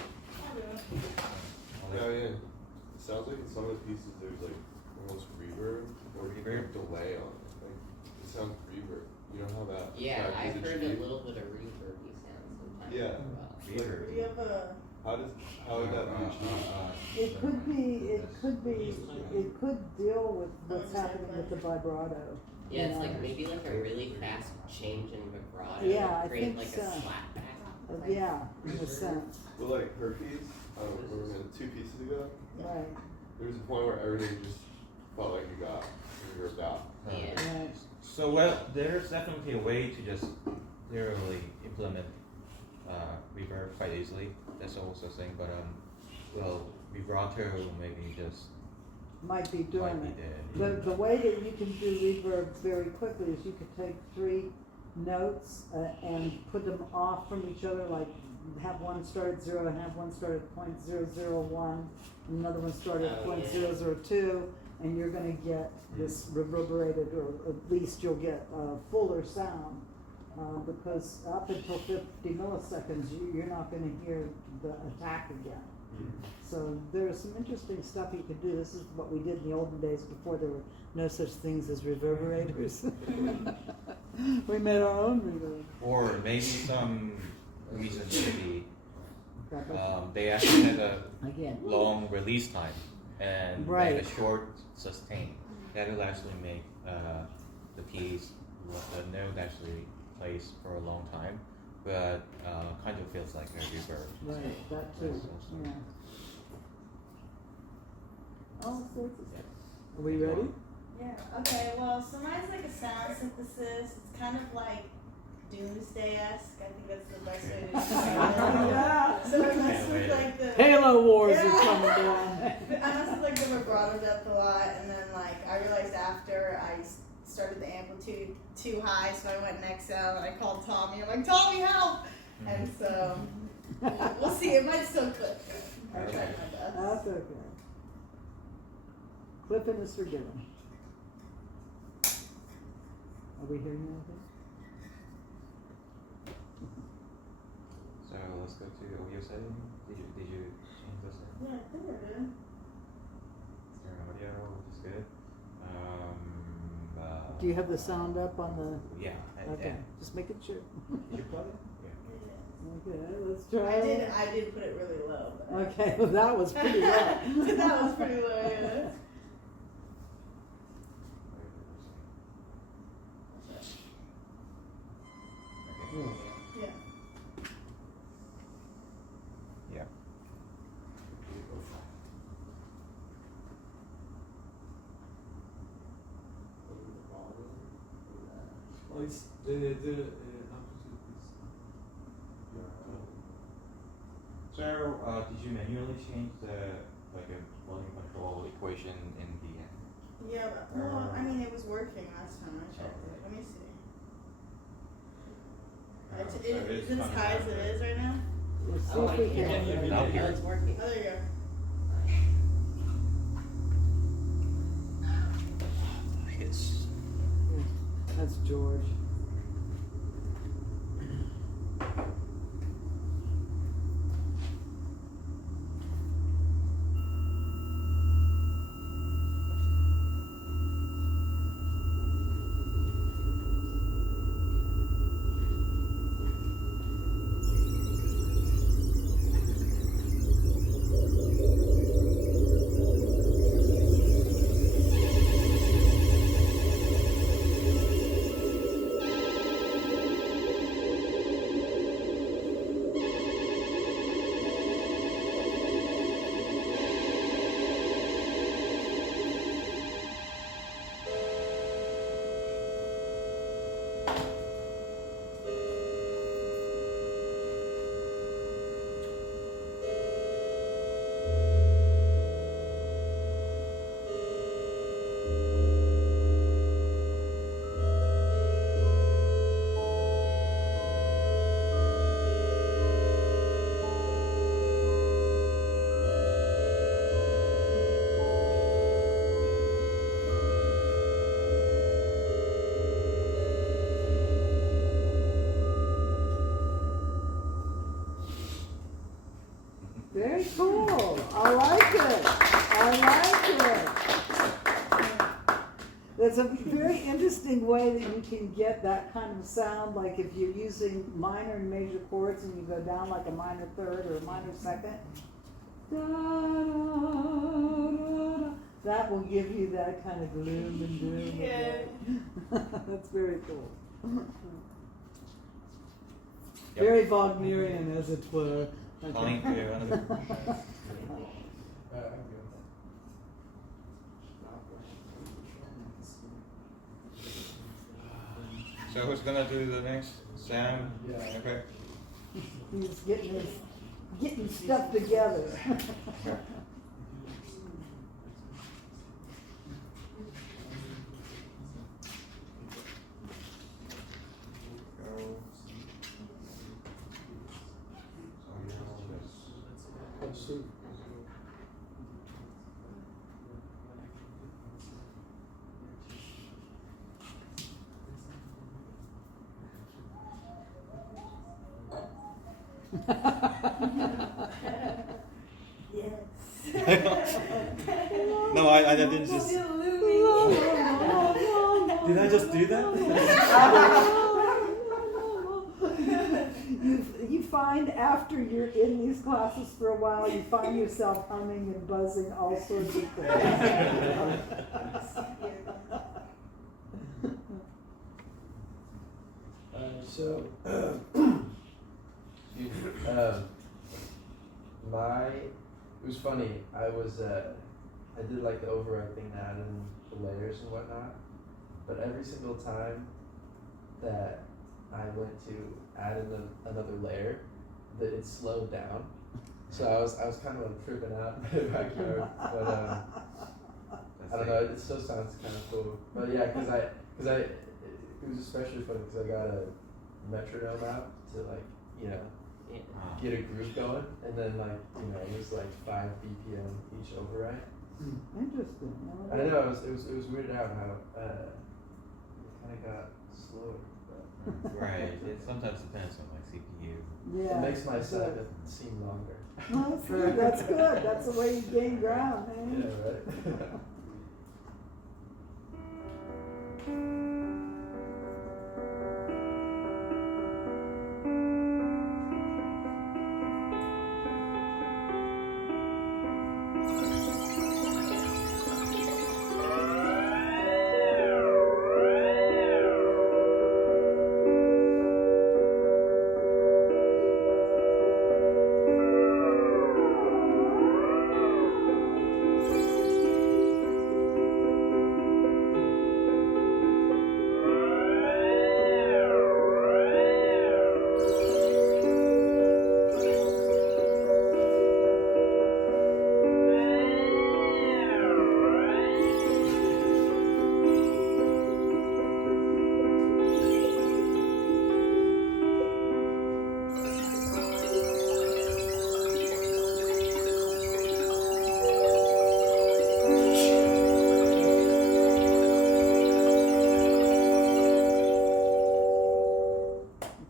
yeah. It sounds like in some of the pieces there's like almost reverb or Reverb? delay on it. Like it sounds reverb. You know how that? Yeah, that I've is heard achieved? a little bit of reverby sound sometimes. Yeah. as well. Reverb. Do you have a, How would that be achieved? It could deal with what's happening with the vibrato. Yeah, it's you know? like maybe like a really fast change in vibrato. Yeah, I create think like so. a slapback. Yeah, in a sense, Well, like her piece, I don't remember 2 pieces ago. right, There was a point where everything just felt like it got reverbed out. Yeah. right. So well, there's definitely a way to just literally implement reverb quite easily. That's also a thing, but well, vibrato maybe just Might be doing might be it. dead. The way that you can do reverb very quickly is you could take 3 notes and put them off from each other, like have one start at 0 and have one start at .001, and another one start at Oh, yeah. .002, and you're gonna get this reverberated, or at least you'll get a fuller sound. Because up until 50 milliseconds, you're not gonna hear the attack again. So there's some interesting stuff you could do. This is what we did in the olden days before there were no such things as reverberators. We made our own reverb. Or maybe some reason maybe Right. they actually had a Again. long release time and they Right. had a short sustain. That will actually make the piece, the note actually plays for a long time, but kind of feels like a reverb. Right, that too, That's also- yeah. All sorts of stuff. Are we ready? yeah, okay, well, so mine's like a sound synthesis. It's kind of like doomsday-esque. I think that's the best way to describe it. Yeah. So it messes with like the Halo Wars are Yeah. coming down. I messed with like the vibrato depth a lot, and then like I realized after I started the amplitude too high, so I went in XL and I called Tommy. I'm like, Tommy, help! And so we'll see. It might still clip. I tried my best. That's okay. Clipping is forgiven. Are we hearing anything? So let's go to audio setting. Did you change the setting? Yeah, I think I did. Stereo audio, which is good. Do you have the sound up on the? Yeah. Okay, just making sure. Did you plug it? Yeah. Okay, let's try. I did put it really low. But Okay, well, that was pretty low. that was pretty low, yeah. Okay. Yeah. Yeah. Oh, it's the amplitude is. So, did you manually change the like a volume control equation in the end? Yeah, but, well, I mean, it was working last time I checked it. Let me see. Is it as high as it is right now? Let's see Oh, if I we can can. hear you. Now Oh, here. it's working. Oh, there you go. Yes. That's George. Very cool. I like it. I like it. That's a very interesting way that you can get that kind of sound, like if you're using minor and major chords and you go down like a minor third or a minor second. Da, da, da, da. That will give you that kind of gloom and doom. Yeah. That's very cool. Yep. Very Wagnerian, as it were. Calling to another. So who's gonna do the next? Sam? Yeah. Okay. He's getting stuff together. No, I didn't just. Did I just do that? You find after you're in these classes for a while, you find yourself humming and buzzing all sorts of things. So, it was funny. I did like the override thing to add in the layers and whatnot, but every single time that I went to add in another layer, that it slowed down. So I was kind of like tripping out in my backyard, but I don't know. It still sounds kind of cool. But yeah, because it was especially funny because I got a metronome out to like get a groove going, and then like it was like 5 BPM each override. Interesting. I know it was weirded out how it kind of got slower. Right. It sometimes depends on like CPU. Yeah. It makes my that's sound good. seem longer. No, that's good. That's good. That's the way you gain ground, man. Yeah, right.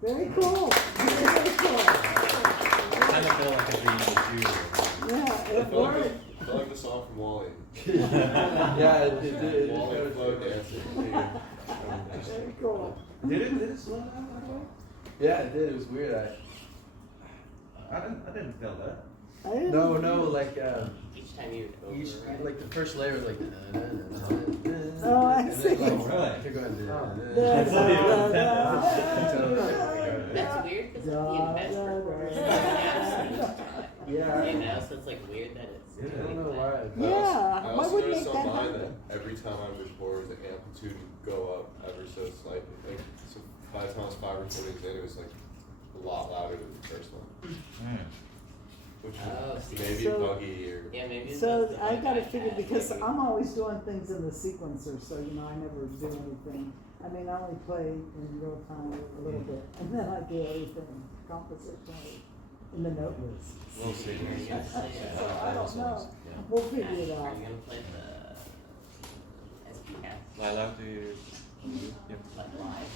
Very cool. Very cool. Kind of feel like a dream Yeah, I it feel like worked. I feel like the song from Wally. Yeah, it did. Wally flow dancing. Very cool. Did it slow down that way? Yeah, it did. It was weird. I didn't feel that. I didn't- No, like Each time you each override. like the first layer was like. Oh, I and see. then, like, Oh, really? kept going, Da, da, da, da. That's weird because Da, the best da, recorders da. Yeah. you know, so it's like weird that it's I don't doing know that. why. Yeah, I why also would noticed make on that mine happen? that every time I record, the amplitude would go up ever so slightly. Like, so by the time I was 5 recordings in, it was like a lot louder than the first one. Which Oh, was see. maybe So- buggy or. Yeah, maybe it's So just I like gotta iPad, figure, because maybe. I'm always doing things in the sequencer, so I never do anything. I mean, I only play in real time a little bit, and then I do everything compositionally in the note list. We'll see. Are you gonna play, So I don't know. Yeah. We'll figure it Are out. you gonna play the SP cast Lila, do you? Yep. like live?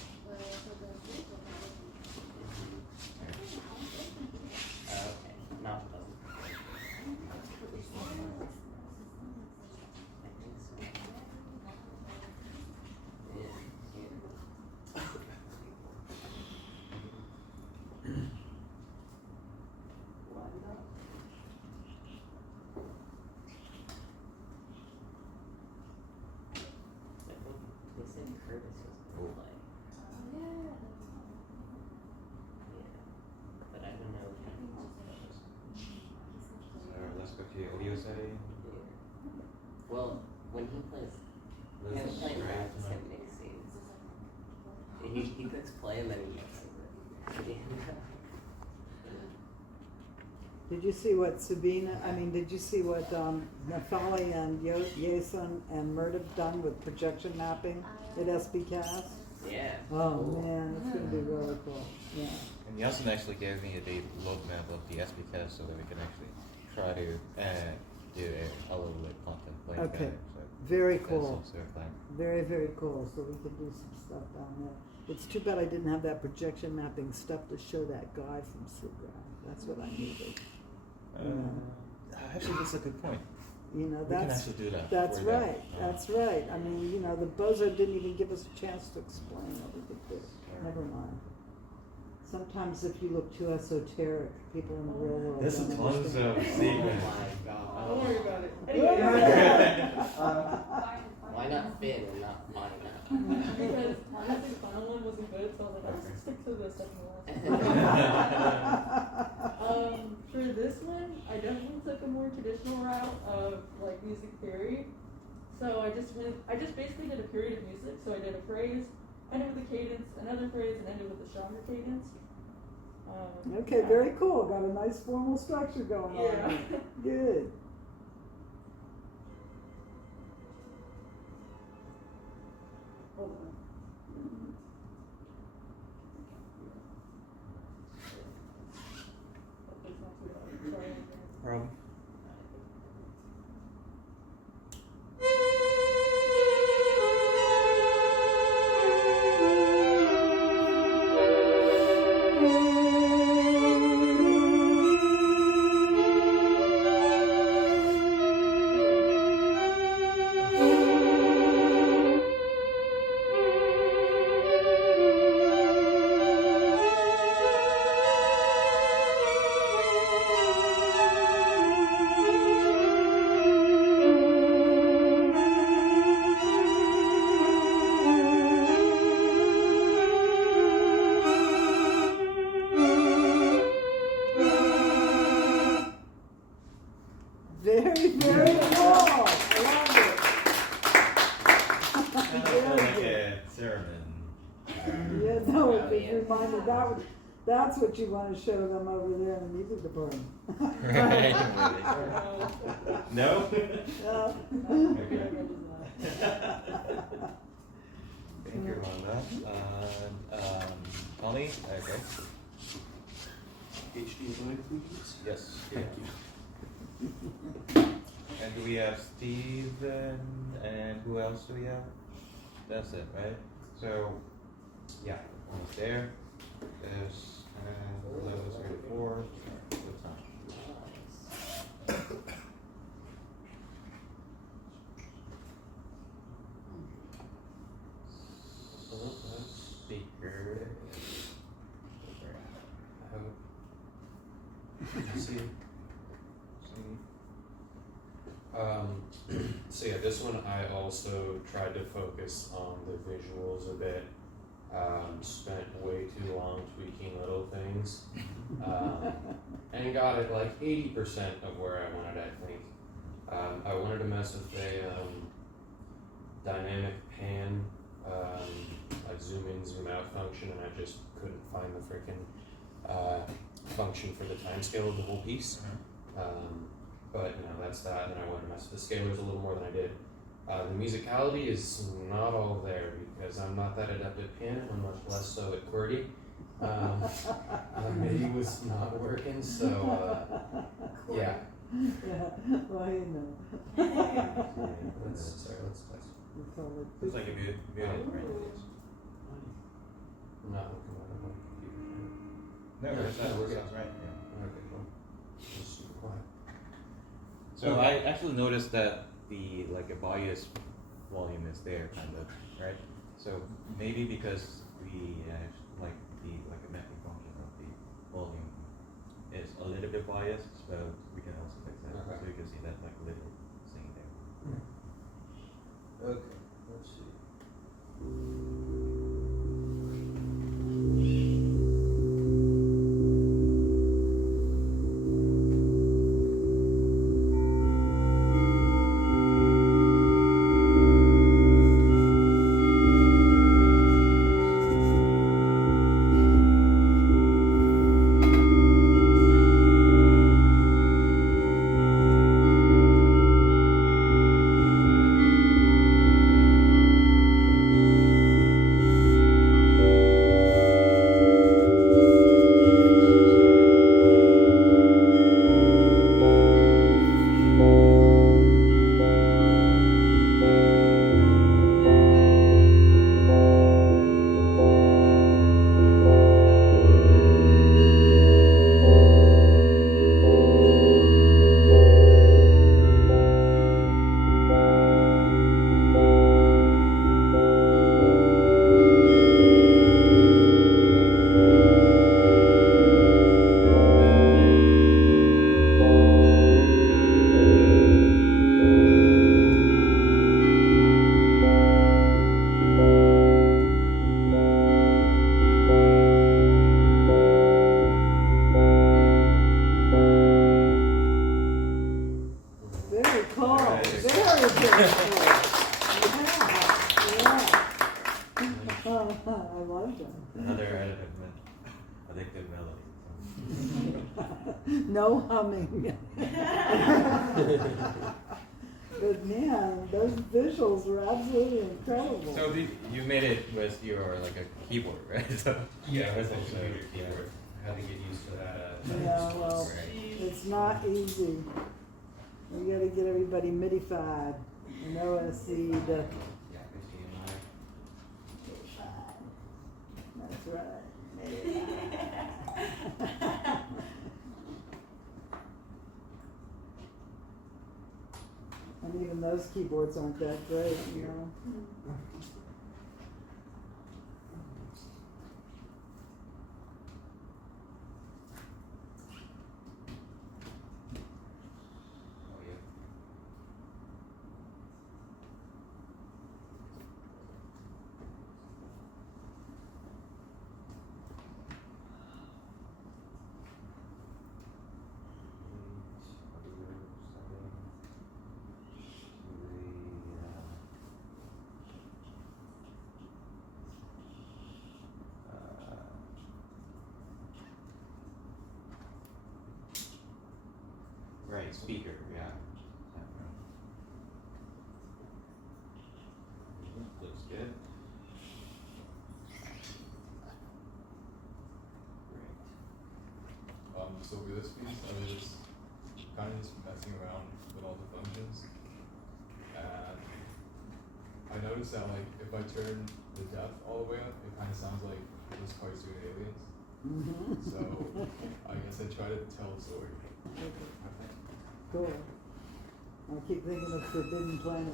Okay, not puzzle. he clicks play and then he mixes it. Did you see what did you see what Nafali and Yason and Mert have done with projection mapping at SBCast? Yeah. Oh cool. man, it's gonna be really cool. Yeah. And Yasin actually gave me a roadmap of the SBCast so that we can actually try to do a little bit content like Okay. that. So Very that's cool. also a plan. Very, very cool. So we can do some stuff down there. It's too bad I didn't have that projection mapping stuff to show that guy from Sugra. That's what I needed. Actually, that's a good point. You know, We can that's actually do that. that's for them. right. That's right. I mean, you know, the Bozo didn't even give us a chance to explain what we could do. Never mind. Sometimes if you look too esoteric, people in the real world There's don't tons understand. of Oh secrets. my god. Don't worry about it. Anyway, Why not Finn and not mine? because honestly, the final one wasn't good, so I was like, I'll just stick to the second one. For this one, I definitely took a more traditional route of like music theory. So I just basically did a period of music. So I did a phrase, ended with a cadence, another phrase, and ended with a stronger cadence. Okay, Yeah. very cool. Got a nice formal structure going Yeah. on. Good. Hold on. Hopefully it's not too loud. Sorry. Problem. Very, very cool. I love it. Like a ceremony. Yeah, no, Oh, it yeah. just reminded that's what you want to show them over there in the music department. No? Yeah. Thank you on that. Tony, okay. HDMI, please. Yes. Thank you. And do we have Steven and who else do we have? That's it, right? So, yeah, almost there. There's 11:34. Good time. Speaker. See. So yeah, this one I also tried to focus on the visuals a bit. Spent way too long tweaking little things, and got it like 80% of where I wanted. I think I wanted to mess with a dynamic pan, like zoom in, zoom out function, and I just couldn't find the freaking function for the time scale of the whole piece. But you know, that's that, and then I wanted to mess with the scalars a little more than I did. The musicality is not all there because I'm not that adept at piano, and much less so at QWERTY. MIDI was not working, so yeah. Yeah, well, you know. Let's You call it- It's like a good right? I'm not looking at my computer. No, Yeah, that's we're good. right. Yeah. Okay, cool. Just super quiet. So I actually noticed that the like a bias volume is there, kind of, right? So maybe because we like the like a mapping function of the volume is a little bit biased, so we can also fix that. Okay. So you can see that like little thing there. Okay, let's see. I love that. Another addictive melody. No humming. But man, those visuals were absolutely incredible. So you made it with your like a keyboard, right? So Yeah, that's with a also- computer yeah. keyboard. I had to get used to that. Yeah, well, Right. it's not easy. We gotta get everybody midified and OSC to. Yeah, HDMI. That's right. And even those keyboards aren't that great, you know. Oh yeah. Right, speaker, yeah. Looks good. Great. So for this piece, I was just kind of just messing around with all the functions, and I noticed that like if I turn the depth all the way up, it kind of sounds like those cartoon aliens. So I guess I try to tell a story. Cool. I keep thinking of Forbidden Planet.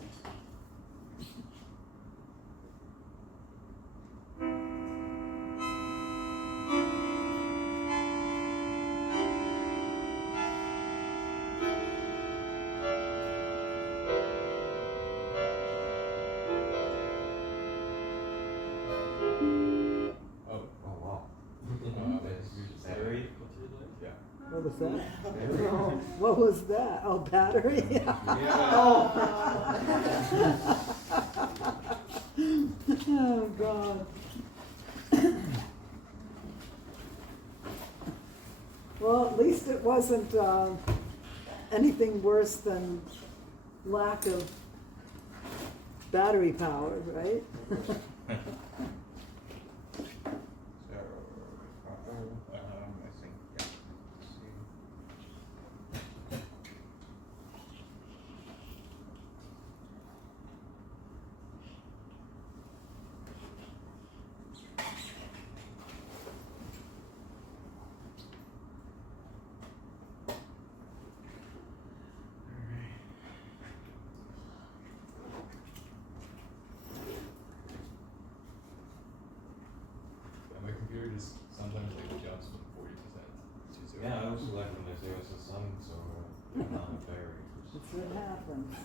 Oh, Oh wow. battery. Yeah. What was that? What was that? Oh, battery? Oh, God. Well, at least it wasn't anything worse than lack of battery power, right? I think, yeah. Let's see. Yeah, my computer just sometimes like jumps from 40% to 0. Yeah, I also like when there was a sun, so not a battery. That's what happens.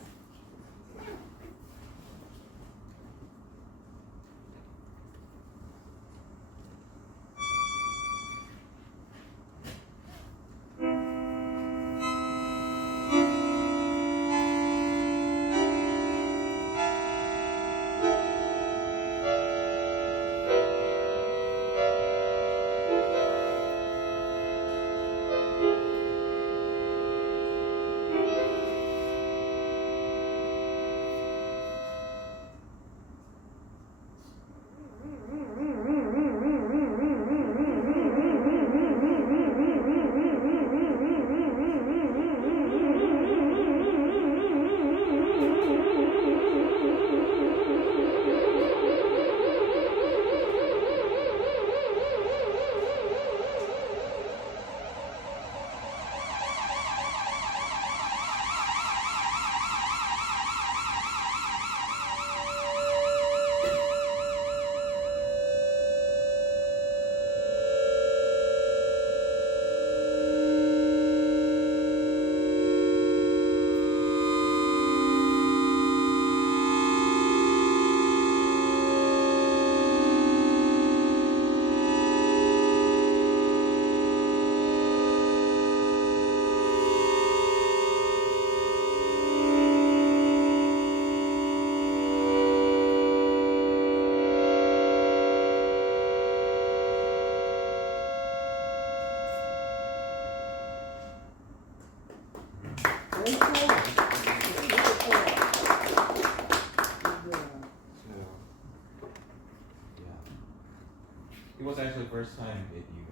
It was actually the first time that you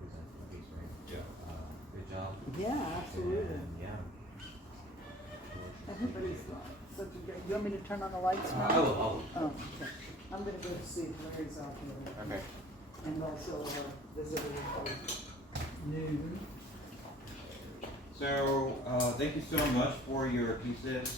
presented a piece, right? Yeah. Good job. Yeah, absolutely. And, yeah. Everybody's such a great, you want me to turn on the lights now? I will. Oh, okay. I'm gonna go to see if Larry's out there. Okay. And also visit noon. So, thank you so much for your pieces.